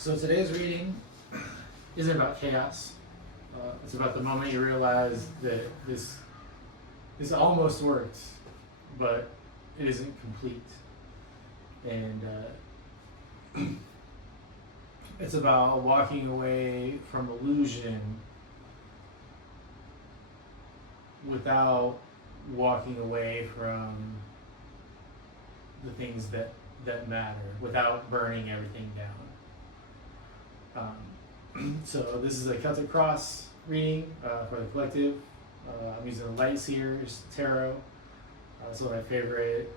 So today's reading isn't about chaos. It's about the moment you realize that this almost worked, but it isn't complete. And it's about walking away from illusion without walking away from the things that matter, without burning everything down. So this is a Celtic Cross reading for the collective. I'm using the Light Seers Tarot. It's one of my favorite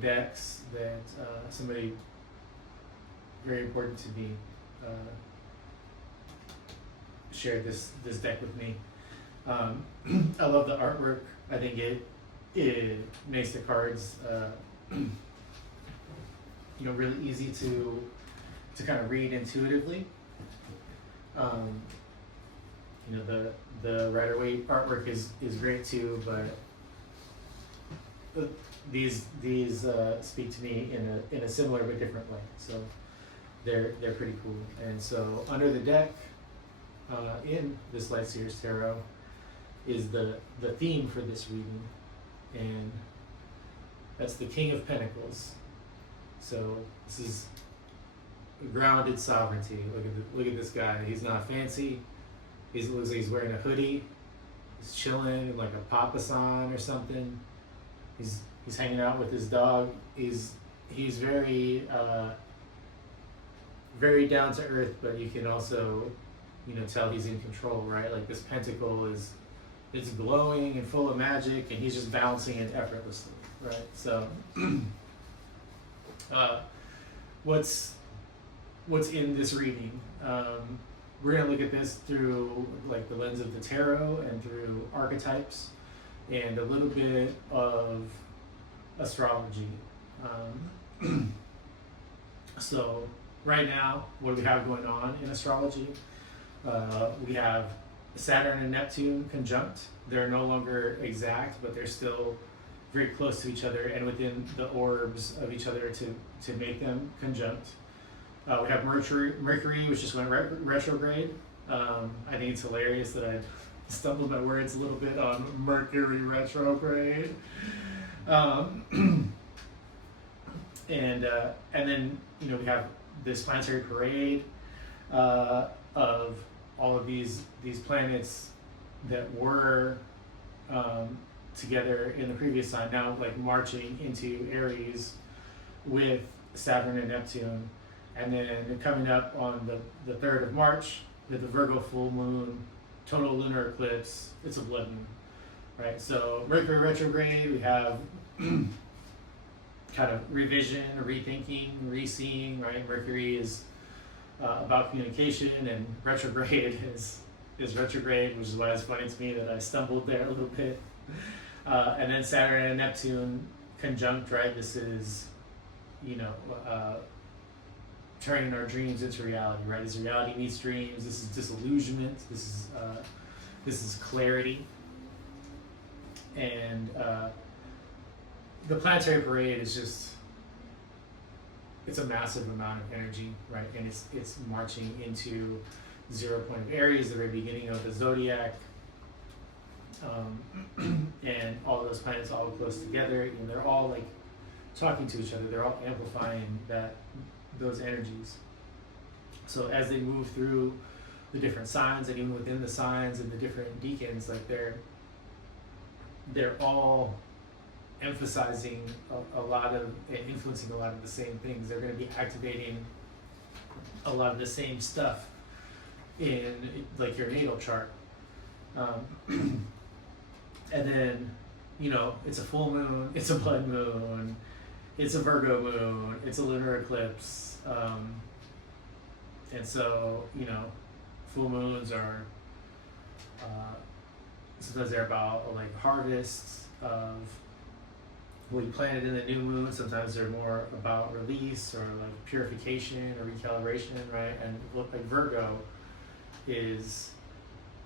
decks that somebody very important to me shared this deck with me. I love the artwork. I think it makes the cards really easy to kind of read intuitively. The Rider-Waite artwork is great too, but these speak to me in a similar but different way. So they're pretty cool. And so under the deck in this Light Seers Tarot is the theme for this reading, and that's the King of Pentacles. So this is grounded sovereignty. Look at this guy. He's not fancy. He looks like he's wearing a hoodie. He's chilling in like a papasan or something. He's hanging out with his dog. He's very very down to earth, but you can also tell he's in control, right? Like this pentacle it's glowing and full of magic, and he's just balancing it effortlessly, right? So what's in this reading? We're going to look at this through like the lens of the tarot and through archetypes and a little bit of astrology. So right now, what do we have going on in astrology? We have Saturn and Neptune conjunct. They're no longer exact, but they're still very close to each other and within the orbs of each other to make them conjunct. We have Mercury, which just went retrograde. I think it's hilarious that I stumbled my words a little bit on Mercury retrograde. And then we have this planetary parade of all of these planets that were together in the previous sign, now like marching into Aries with Saturn and Neptune. And then coming up on the 3rd of March with the Virgo full moon, total lunar eclipse, it's a blood moon, right? So Mercury retrograde, we have kind of revision, rethinking, reseeing, right? Mercury is about communication, and retrograde is retrograde, which is why it's funny to me that I stumbled there a little bit. And then Saturn and Neptune conjunct, right? This is, turning our dreams into reality, right? This reality meets dreams. This is disillusionment. This is clarity. And the planetary parade is just, it's a massive amount of energy, right? And it's marching into 0 point of Aries, the very beginning of the zodiac. And all those planets all close together, and they're all like talking to each other. They're all amplifying those energies. So as they move through the different signs, and even within the signs and the different decans, like they're all emphasizing a lot of and influencing a lot of the same things. They're going to be activating a lot of the same stuff in like your natal chart. And then it's a full moon, it's a blood moon, it's a Virgo moon, it's a lunar eclipse. And so, full moons are, sometimes they're about like harvests of what you planted in the new moon. Sometimes they're more about release or like purification or recalibration, right? And like Virgo is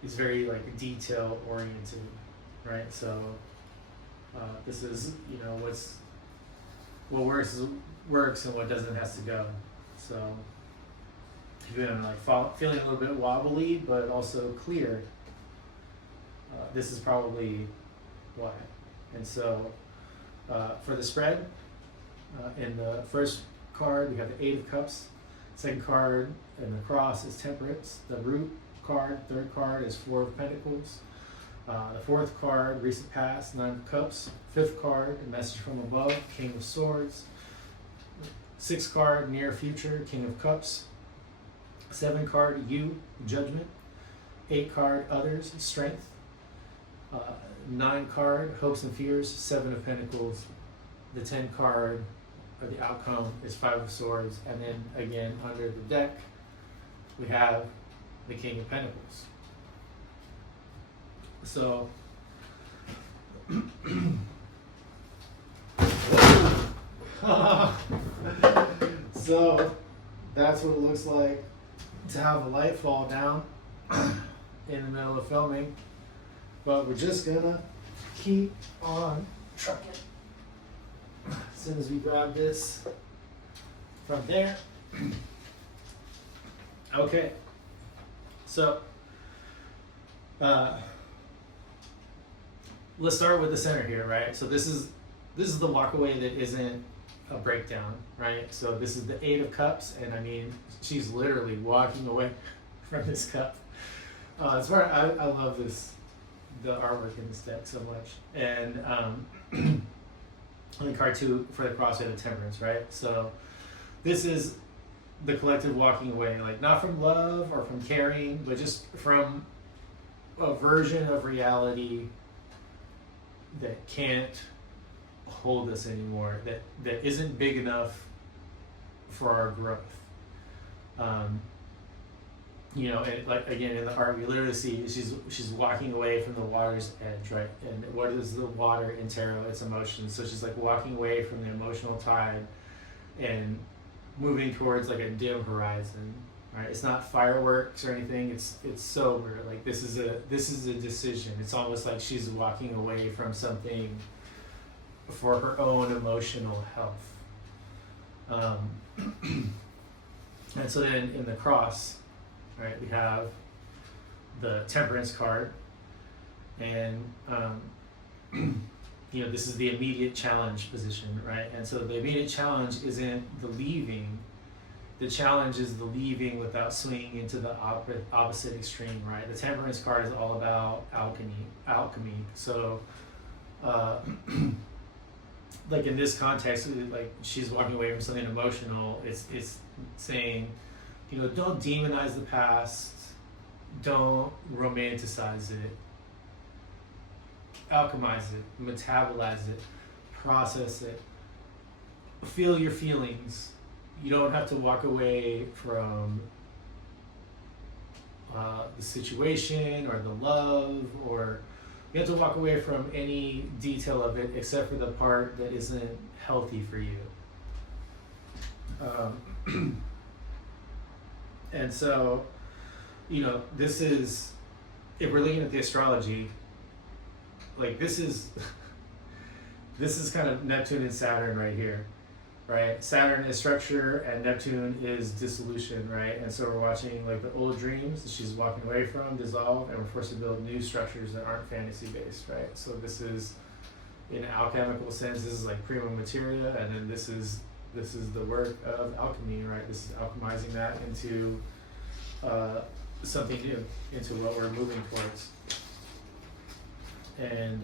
very like detail oriented, right? So this is what works and what doesn't has to go. So if you're like feeling a little bit wobbly but also clear, this is probably why. And so for the spread, in the first card we have the Eight of Cups. Second card in the cross is Temperance. The root card, third card, is Four of Pentacles. The fourth card, Recent Past, Nine of Cups. Fifth card, a Message from Above, King of Swords. Sixth card, Near Future, King of Cups. Seven card, You, Judgment. Eight card, Others, Strength. Nine card, Hopes and Fears, Seven of Pentacles. The 10 card, or the outcome, is Five of Swords. And then again, under the deck, we have the King of Pentacles. So, so that's what it looks like to have a light fall down in the middle of filming. But we're just gonna keep on trucking. As soon as we grab this from there. Okay. So, let's start with the center here, right? So this is the walkaway that isn't a breakdown, right? So this is the Eight of Cups, and I mean, she's literally walking away from this cup. As far I love the artwork in this deck so much. And on card 2 for the cross, we have the Temperance, right? So this is the collective walking away, like not from love or from caring, but just from a version of reality that can't hold us anymore, that isn't big enough for our growth. You know, and like again in the art, we literally see she's walking away from the water's edge, right? And what is the water in tarot? It's emotions. So she's like walking away from the emotional tide and moving towards like a dim horizon, right? It's not fireworks or anything. It's sober. Like this is a decision. It's almost like she's walking away from something for her own emotional health. And so then in the cross, right, we have the Temperance card, and you know, this is the immediate challenge position, right? And so the immediate challenge isn't the leaving. The challenge is the leaving without swinging into the opposite extreme, right? The Temperance card is all about alchemy. So, like in this context, like she's walking away from something emotional. It's saying, you know, don't demonize the past, don't romanticize it, alchemize it, metabolize it, process it, feel your feelings. You don't have to walk away from the situation or the love, or you have to walk away from any detail of it except for the part that isn't healthy for you. And so, you know, this is, if we're looking at the astrology, like this is kind of Neptune and Saturn right here, right? Saturn is structure and Neptune is dissolution, right? And so we're watching like the old dreams that she's walking away from dissolve, and we're forced to build new structures that aren't fantasy based, right? So this is, in an alchemical sense, this is like prima materia, and then this is the work of alchemy, right? This is alchemizing that into something new, into what we're moving towards. And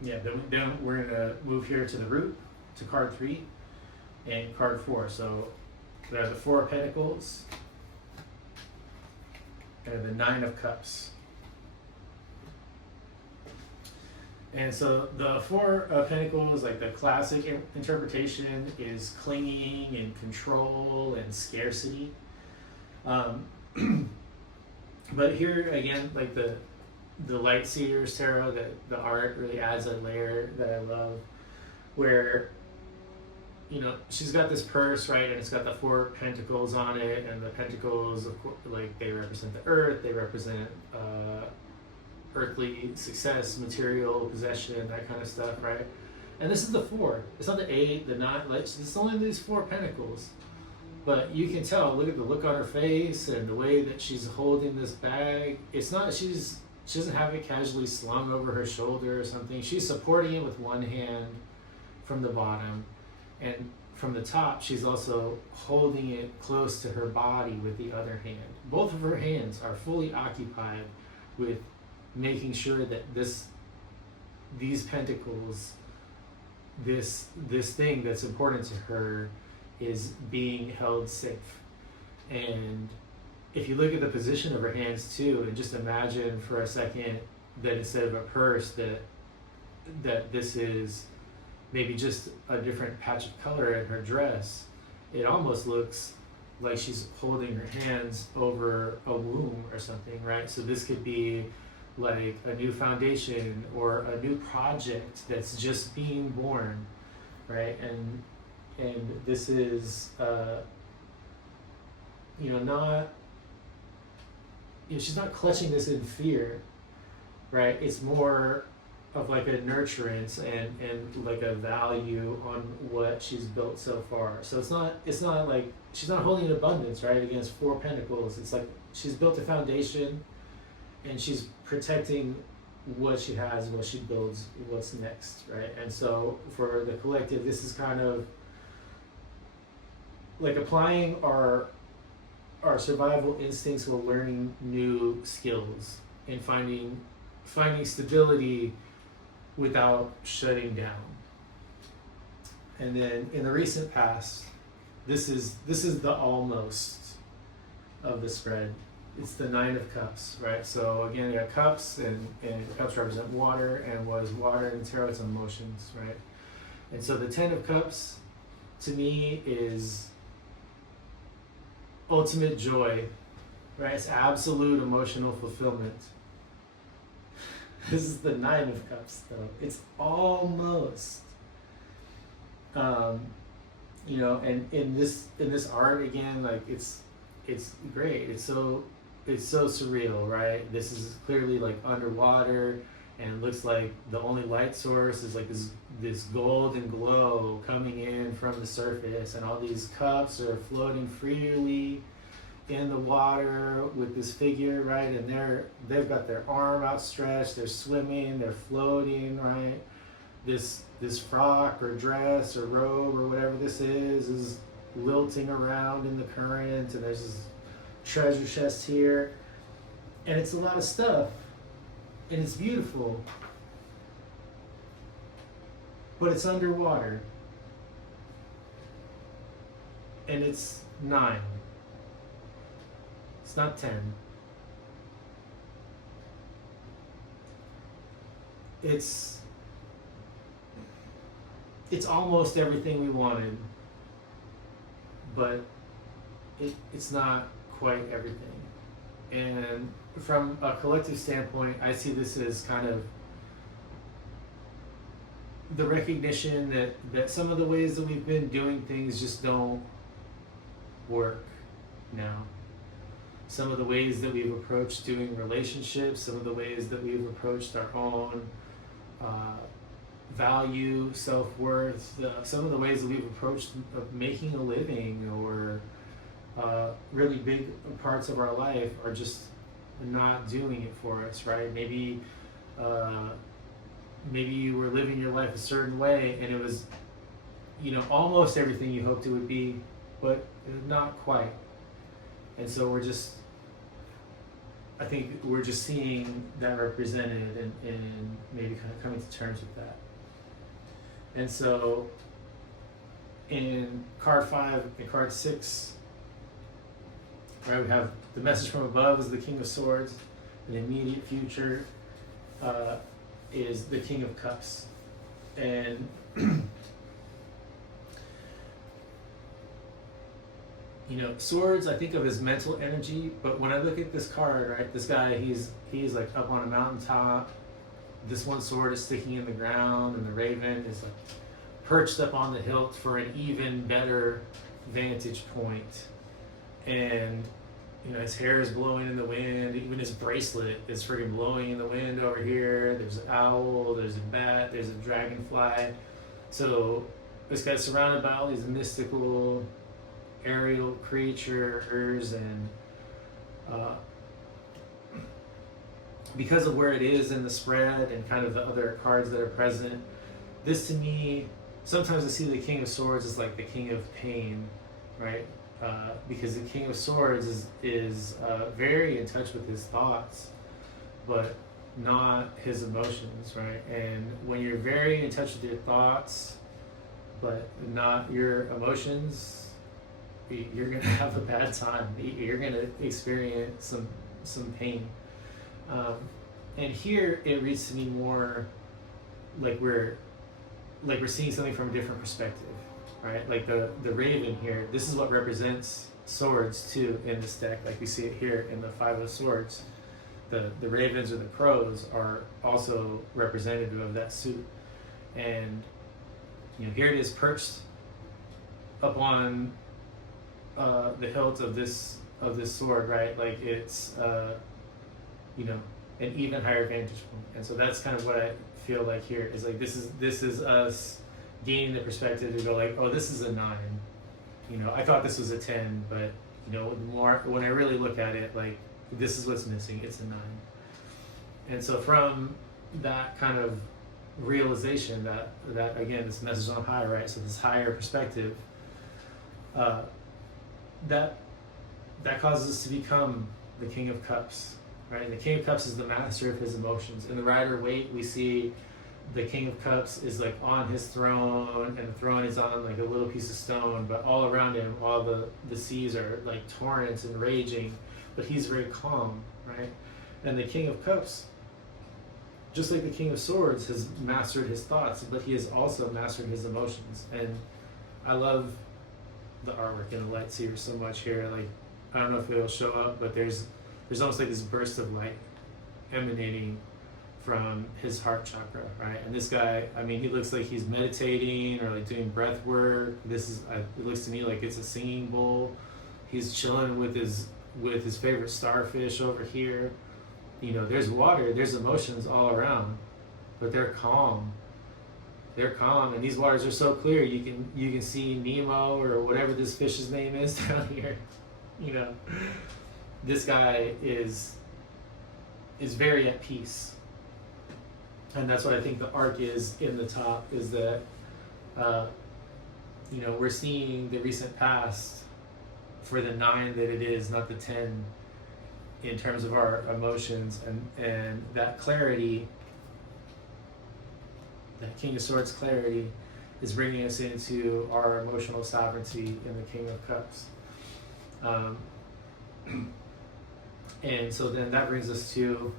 yeah, then we're gonna move here to the root, to card 3 and card 4. So we have the Four of Pentacles and the Nine of Cups. And so the Four of Pentacles, like the classic interpretation, is clinging and control and scarcity. But here again, like the Light Seers Tarot, that the art really adds a layer that I love, where, you know, she's got this purse, right, and it's got the Four Pentacles on it, and the pentacles, of course, like they represent the earth, they represent earthly success, material possession, that kind of stuff, right? And this is the 4. It's not the 8, the 9. Like, it's only these 4 pentacles. But you can tell, look at the look on her face and the way that she's holding this bag. It's not, she doesn't have it casually slung over her shoulder or something. She's supporting it with one hand from the bottom. And from the top, she's also holding it close to her body with the other hand. Both of her hands are fully occupied with making sure that these pentacles, this thing that's important to her, is being held safe. And if you look at the position of her hands too, and just imagine for a second that instead of a purse, that this is maybe just a different patch of color in her dress, it almost looks like she's holding her hands over a womb or something, right? So this could be like a new foundation or a new project that's just being born, right? And this is, not, she's not clutching this in fear, right? It's more of like a nurturance and like a value on what she's built so far. So it's not like she's not holding in abundance, right? Against 4 pentacles. It's like she's built a foundation and she's protecting what she has, what she builds, what's next, right? And so for the collective, this is kind of like applying our survival instincts while learning new skills and finding stability without shutting down. And then in the recent past, this is the almost of the spread. It's the 9 of Cups, right? So again, you got cups, and cups represent water, and what is water in the tarot? It's emotions, right? And so the 10 of Cups, to me, is ultimate joy, right? It's absolute emotional fulfillment. This is the 9 of Cups, though. It's almost, and in this art, again, like it's great. It's so surreal, right? This is clearly like underwater, and it looks like the only light source is like this golden glow coming in from the surface, and all these cups are floating freely in the water with this figure, right? And they've got their arm outstretched, they're swimming, they're floating, right? This frock or dress or robe or whatever this is lilting around in the current, and there's this treasure chest here, and it's a lot of stuff, and it's beautiful, but it's underwater, and it's 9. It's not 10. It's almost everything we wanted, but it's not quite everything. And from a collective standpoint, I see this as kind of the recognition that some of the ways that we've been doing things just don't work now. Some of the ways that we've approached doing relationships, some of the ways that we've approached our own value, self-worth, some of the ways that we've approached making a living or really big parts of our life are just not doing it for us, right? Maybe you were living your life a certain way and it was, almost everything you hoped it would be, but not quite. And so I think we're just seeing that represented and maybe kind of coming to terms with that. And so in card 5 and card 6, right, we have the message from above is the King of Swords, and the immediate future is the King of Cups. And swords I think of as mental energy, but when I look at this card, right, this guy, he's like up on a mountaintop. This one sword is sticking in the ground, and the raven is like perched up on the hilt for an even better vantage point. And his hair is blowing in the wind. Even his bracelet is freaking blowing in the wind over here. There's an owl, there's a bat, there's a dragonfly. So this guy's surrounded by all these mystical aerial creatures, and because of where it is in the spread and kind of the other cards that are present, this to me, sometimes I see the King of Swords as like the king of pain, right? Because the King of Swords is very in touch with his thoughts, but not his emotions, right? And when you're very in touch with your thoughts, but not your emotions, you're gonna have a bad time. You're gonna experience some pain. And here it reads to me more like we're seeing something from a different perspective, right? Like the raven here, this is what represents swords too in this deck. Like we see it here in the Five of Swords. The ravens or the crows are also representative of that suit. And here it is perched up on the hilt of this sword, right? Like it's an even higher vantage point. And so that's kind of what I feel like here is like this is us gaining the perspective to go like, oh, this is a 9. I thought this was a 10, but more when I really look at it, like this is what's missing. It's a 9. And so from that kind of realization that again, this message on high, right? So this higher perspective, that causes us to become the King of Cups, right? And the King of Cups is the master of his emotions. In the Rider-Waite, we see the King of Cups is like on his throne, and the throne is on like a little piece of stone, but all around him, all the seas are like torrents and raging, but he's very calm, right? And the King of Cups, just like the King of Swords, has mastered his thoughts, but he has also mastered his emotions. And I love the artwork in the Light Seer so much here. Like, I don't know if it'll show up, but there's almost like this burst of light emanating from his heart chakra, right? And this guy, I mean, he looks like he's meditating or like doing breath work. It looks to me like it's a singing bowl. He's chilling with his favorite starfish over here. There's water, there's emotions all around, but they're calm. They're calm, and these waters are so clear. You can see Nemo or whatever this fish's name is down here. This guy is very at peace, and that's what I think the arc is in the top. Is that we're seeing the recent past for the 9 that it is, not the 10, in terms of our emotions, and that clarity. That King of Swords clarity is bringing us into our emotional sovereignty in the King of Cups. And so then that brings us to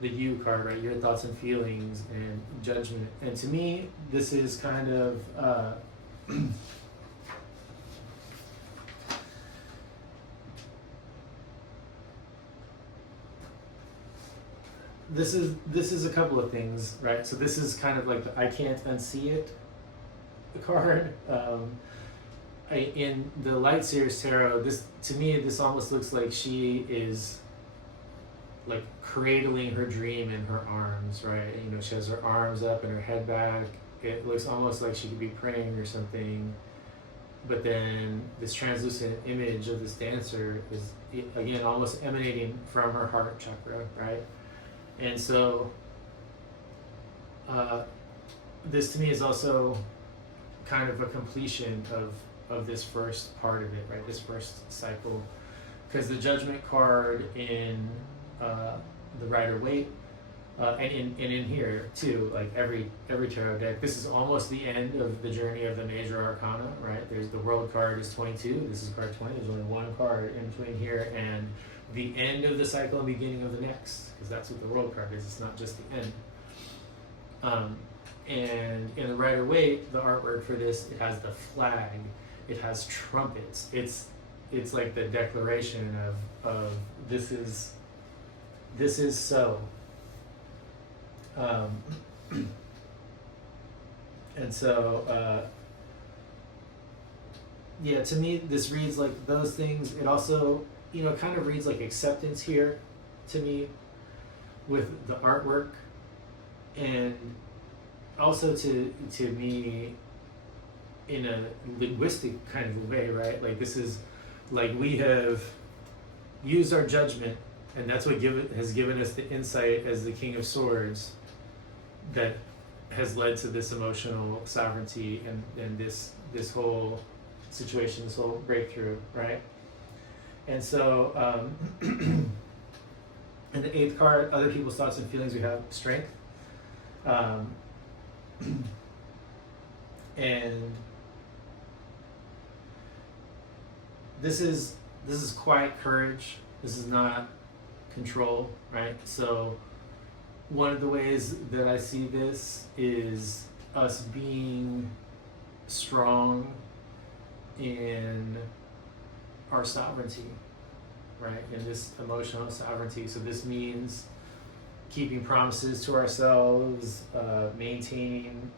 the You card, right? Your thoughts and feelings and judgment. And to me, this is kind of this is a couple of things, right? So this is kind of like the I can't unsee it card. In the Light Seers Tarot, to me this almost looks like she is like cradling her dream in her arms, right? She has her arms up and her head back. It looks almost like she could be praying or something. But then this translucent image of this dancer is again almost emanating from her heart chakra, right? And so this to me is also kind of a completion of this first part of it, right? This first cycle. Because the Judgment card in the Rider-Waite, and in here too, like every tarot deck, this is almost the end of the journey of the major arcana, right? There's the World card is 22, this is card 20, there's only one card in between here and the end of the cycle and beginning of the next, because that's what the World card is. It's not just the end. And in the Rider-Waite, the artwork for this, it has the flag, it has trumpets. It's like the declaration of this is so. And so yeah, to me this reads like those things. It also kind of reads like acceptance here to me with the artwork. And also to me, in a linguistic kind of way, right? Like this is like we have used our judgment, and that's what has given us the insight as the King of Swords that has led to this emotional sovereignty and this whole situation, this whole breakthrough, right? And so, in the 8th card, other people's thoughts and feelings, we have strength. And this is quiet courage. This is not control, right? So one of the ways that I see this is us being strong in our sovereignty, right? In this emotional sovereignty. So this means keeping promises to ourselves, maintaining,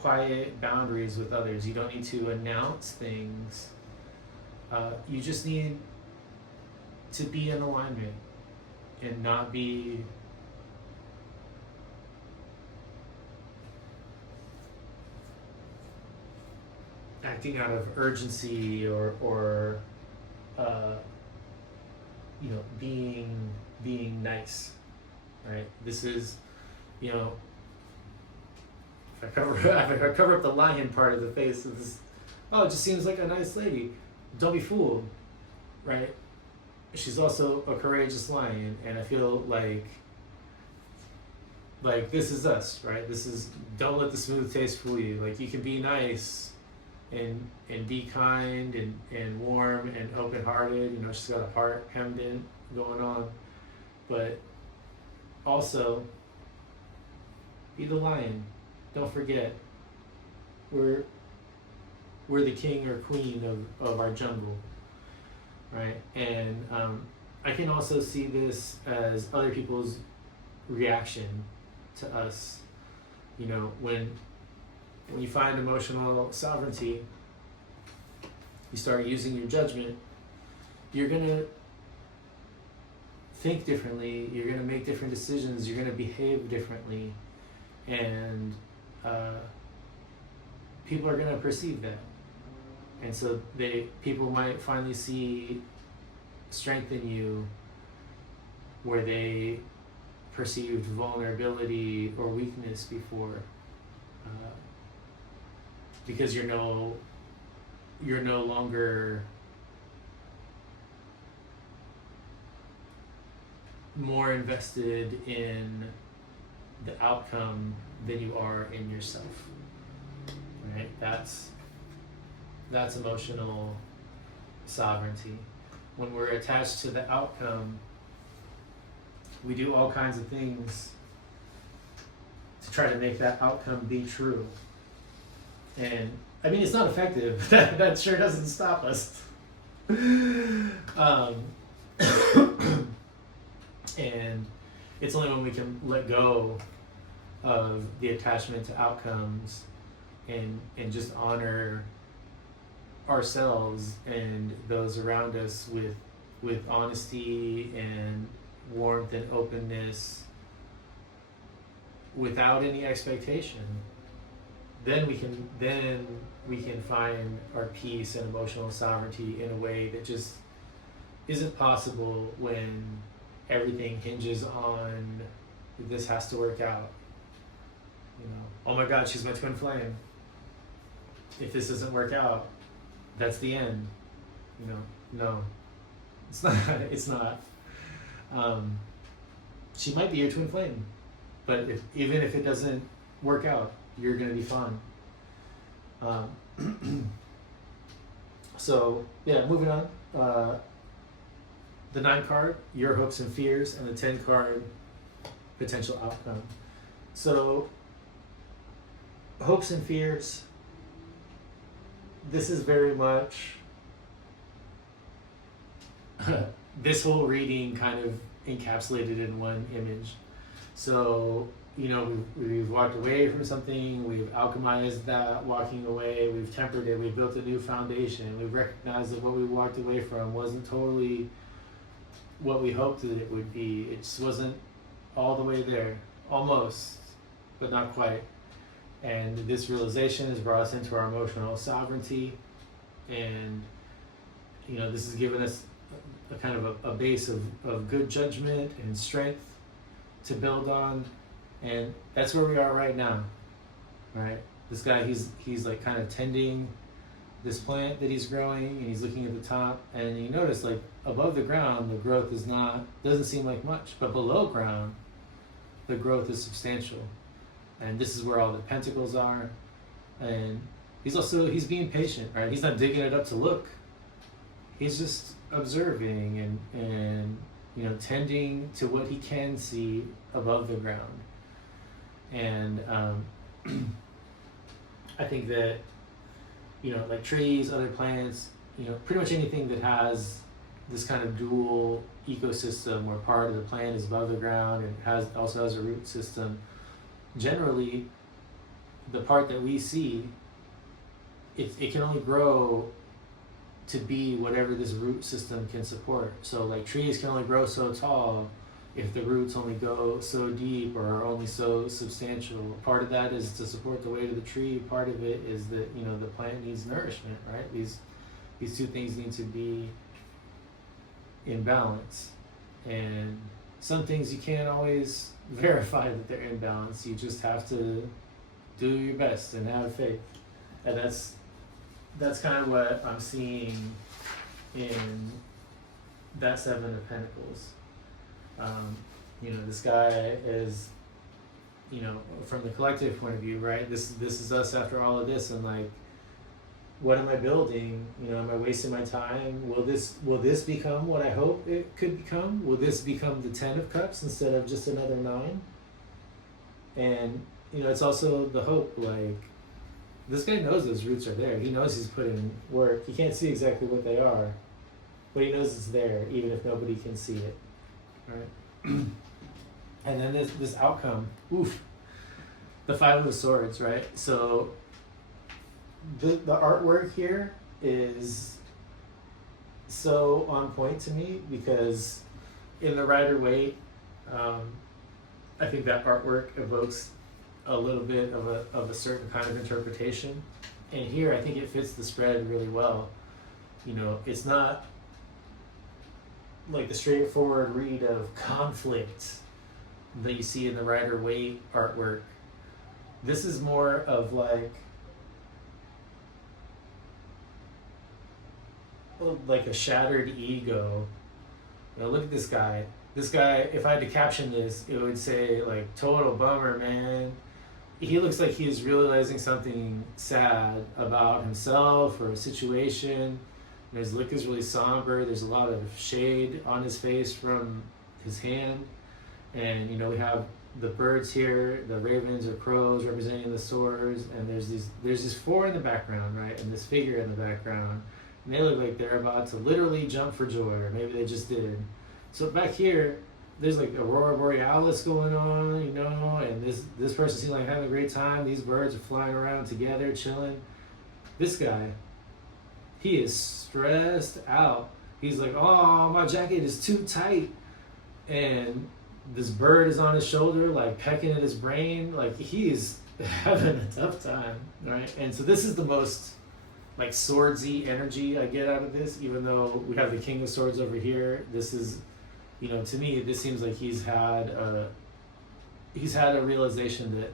quiet boundaries with others. You don't need to announce things. You just need to be in alignment and not be acting out of urgency or being nice, right? This is, if I cover up the lion part of the face of this, it just seems like a nice lady. Don't be fooled, right? She's also a courageous lion, and I feel like this is us, right? This is, don't let the smooth taste fool you. Like, you can be nice and be kind and warm and open-hearted. She's got a heart hemmed in going on, but also be the lion. Don't forget, we're the king or queen of our jungle, right? And I can also see this as other people's reaction to us. When you find emotional sovereignty, you start using your judgment, you're gonna think differently, you're gonna make different decisions, you're gonna behave differently, and people are gonna perceive that. And so people might finally see strength in you where they perceived vulnerability or weakness before, because you're no longer more invested in the outcome than you are in yourself, right? That's emotional sovereignty. When we're attached to the outcome, we do all kinds of things to try to make that outcome be true. And I mean, it's not effective. That sure doesn't stop us. And it's only when we can let go of the attachment to outcomes and just honor ourselves and those around us with honesty and warmth and openness without any expectation, then we can find our peace and emotional sovereignty in a way that just isn't possible when everything hinges on this has to work out. Oh my God, she's my twin flame. If this doesn't work out, that's the end. No, it's not. It's not. She might be your twin flame, but even if it doesn't work out, you're gonna be fine. So yeah, moving on. The 9 card, your hopes and fears, and the 10 card, potential outcome. So hopes and fears. This is very much this whole reading kind of encapsulated in one image. So, we've walked away from something, we've alchemized that walking away, we've tempered it, we've built a new foundation, we've recognized that what we walked away from wasn't totally what we hoped that it would be. It just wasn't all the way there, almost, but not quite. And this realization has brought us into our emotional sovereignty, and this has given us a kind of a base of good judgment and strength to build on, and that's where we are right now, right? This guy, he's like kind of tending this plant that he's growing, and he's looking at the top, and you notice like above the ground the growth doesn't seem like much, but below ground the growth is substantial, and this is where all the pentacles are. And he's being patient, right? He's not digging it up to look, he's just observing and tending to what he can see above the ground. And I think that like trees, other plants, pretty much anything that has this kind of dual ecosystem where part of the plant is above the ground and also has a root system, generally the part that we see, it can only grow to be whatever this root system can support. So like trees can only grow so tall if the roots only go so deep or are only so substantial. Part of that is to support the weight of the tree. Part of it is that the plant needs nourishment, right? These two things need to be in balance, and some things you can't always verify that they're in balance. You just have to do your best and have faith, and that's kind of what I'm seeing in that Seven of Pentacles. This guy is, from the collective point of view, right? This is us after all of this, and like, what am I building? Am I wasting my time? Will this become what I hope it could become? Will this become the 10 of Cups instead of just another 9? And it's also the hope, like, this guy knows those roots are there. He knows he's put in work. He can't see exactly what they are, but he knows it's there, even if nobody can see it, right? And then this outcome, the Five of Swords, right? So the artwork here is so on point to me, because in the Rider-Waite, I think that artwork evokes a little bit of a certain kind of interpretation, and here I think it fits the spread really well. It's not like the straightforward read of conflict that you see in the Rider-Waite artwork. This is more of like a shattered ego. Look at this guy. This guy, if I had to caption this, it would say like, total bummer, man. He looks like he is realizing something sad about himself or a situation. His look is really somber. There's a lot of shade on his face from his hand. And we have the birds here, the ravens or crows representing the swords, and there's these 4 in the background, right? And this figure in the background. And they look like they're about to literally jump for joy, or maybe they just did. So back here, there's like Aurora Borealis going on, and this person seems like having a great time. These birds are flying around together, chilling. This guy, he is stressed out. He's like, oh, my jacket is too tight. And this bird is on his shoulder, like pecking at his brain. Like, he's having a tough time, right? And so this is the most like swordsy energy I get out of this, even though we have the King of Swords over here. This is, to me, this seems like he's had a realization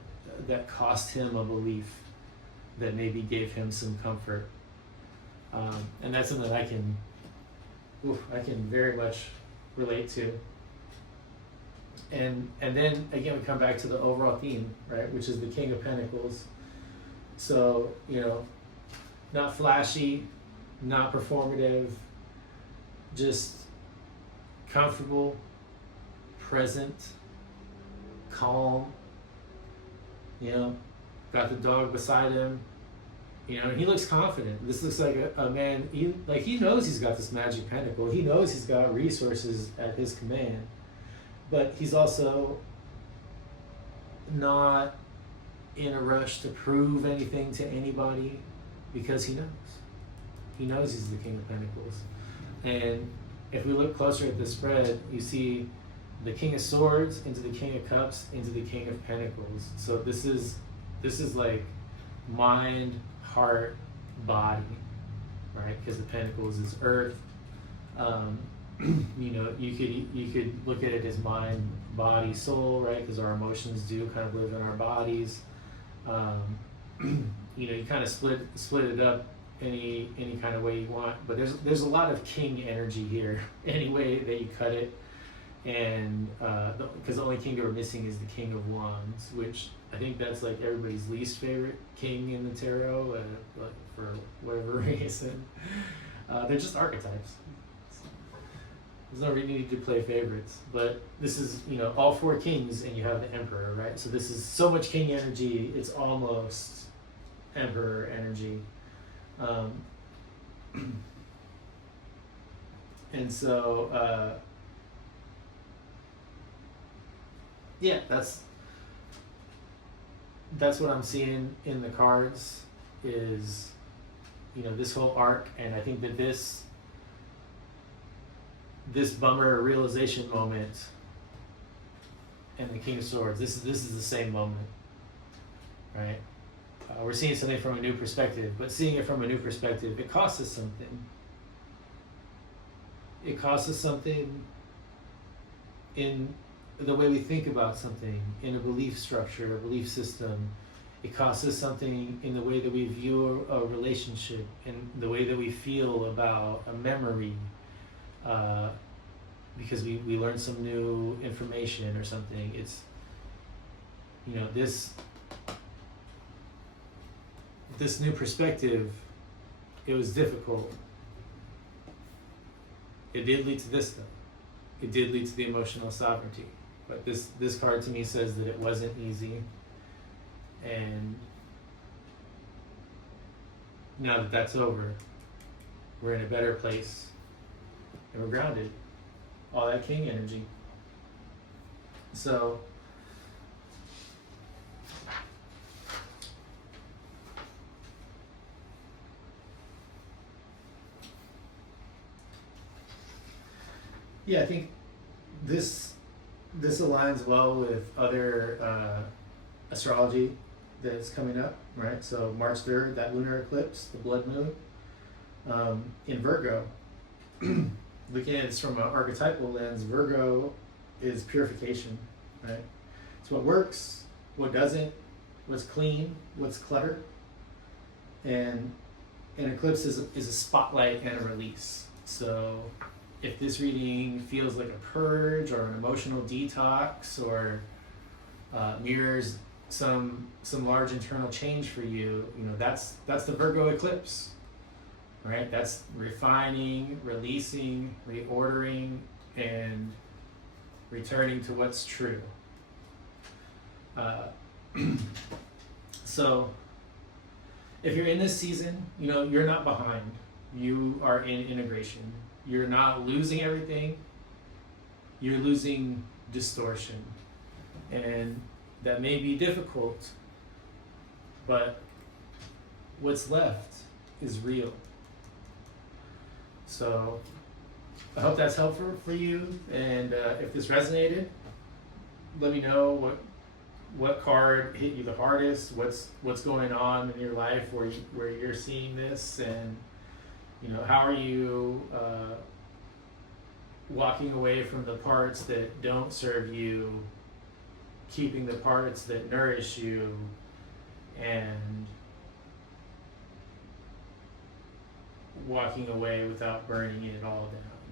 that cost him a belief that maybe gave him some comfort. And that's something I can very much relate to. And then again, we come back to the overall theme, right, which is the King of Pentacles. So, not flashy, not performative, just comfortable, present, calm, got the dog beside him, and he looks confident. This looks like a man, he knows he's got this magic pentacle. He knows he's got resources at his command, but he's also not in a rush to prove anything to anybody, because he knows he's the King of Pentacles. And if we look closer at the spread, you see the King of Swords into the King of Cups into the King of Pentacles. So this is like mind, heart, body, right? Because the Pentacles is earth. You know, you could look at it as mind, body, soul, right? Because our emotions do kind of live in our bodies. You know, you kind of split it up any kind of way you want, but there's a lot of king energy here any way that you cut it. And because the only king that we're missing is the King of Wands, which I think that's like everybody's least favorite king in the tarot, like for whatever reason. They're just archetypes. There's no really need to play favorites, but this is, you know, all four kings and you have the Emperor, right? So this is so much king energy, it's almost Emperor energy. And so, yeah, that's what I'm seeing in the cards is, you know, this whole arc. And I think that this bummer realization moment and the King of Swords, this is the same moment, right? We're seeing something from a new perspective, but seeing it from a new perspective, it costs us something. It costs us something in the way we think about something, in a belief structure, a belief system. It costs us something in the way that we view a relationship, in the way that we feel about a memory, because we learned some new information or something. It's, you know, this new perspective, it was difficult. It did lead to this though. It did lead to the emotional sovereignty. But this card to me says that it wasn't easy. And now that that's over, we're in a better place and we're grounded. All that king energy. So yeah, I think this aligns well with other astrology that's coming up, right? So March 3rd, that lunar eclipse, the blood moon, in Virgo. Looking at this from an archetypal lens, Virgo is purification, right? It's what works, what doesn't, what's clean, what's clutter. And an eclipse is a spotlight and a release. So if this reading feels like a purge or an emotional detox or mirrors some large internal change for you, you know, that's the Virgo eclipse, right? That's refining, releasing, reordering, and returning to what's true. So if you're in this season, you know, you're not behind. You are in integration. You're not losing everything. You're losing distortion. And that may be difficult, but what's left is real. So I hope that's helpful for you. And if this resonated, let me know what card hit you the hardest, what's going on in your life where you're seeing this, and you know, how are you walking away from the parts that don't serve you, keeping the parts that nourish you, and walking away without burning it all down.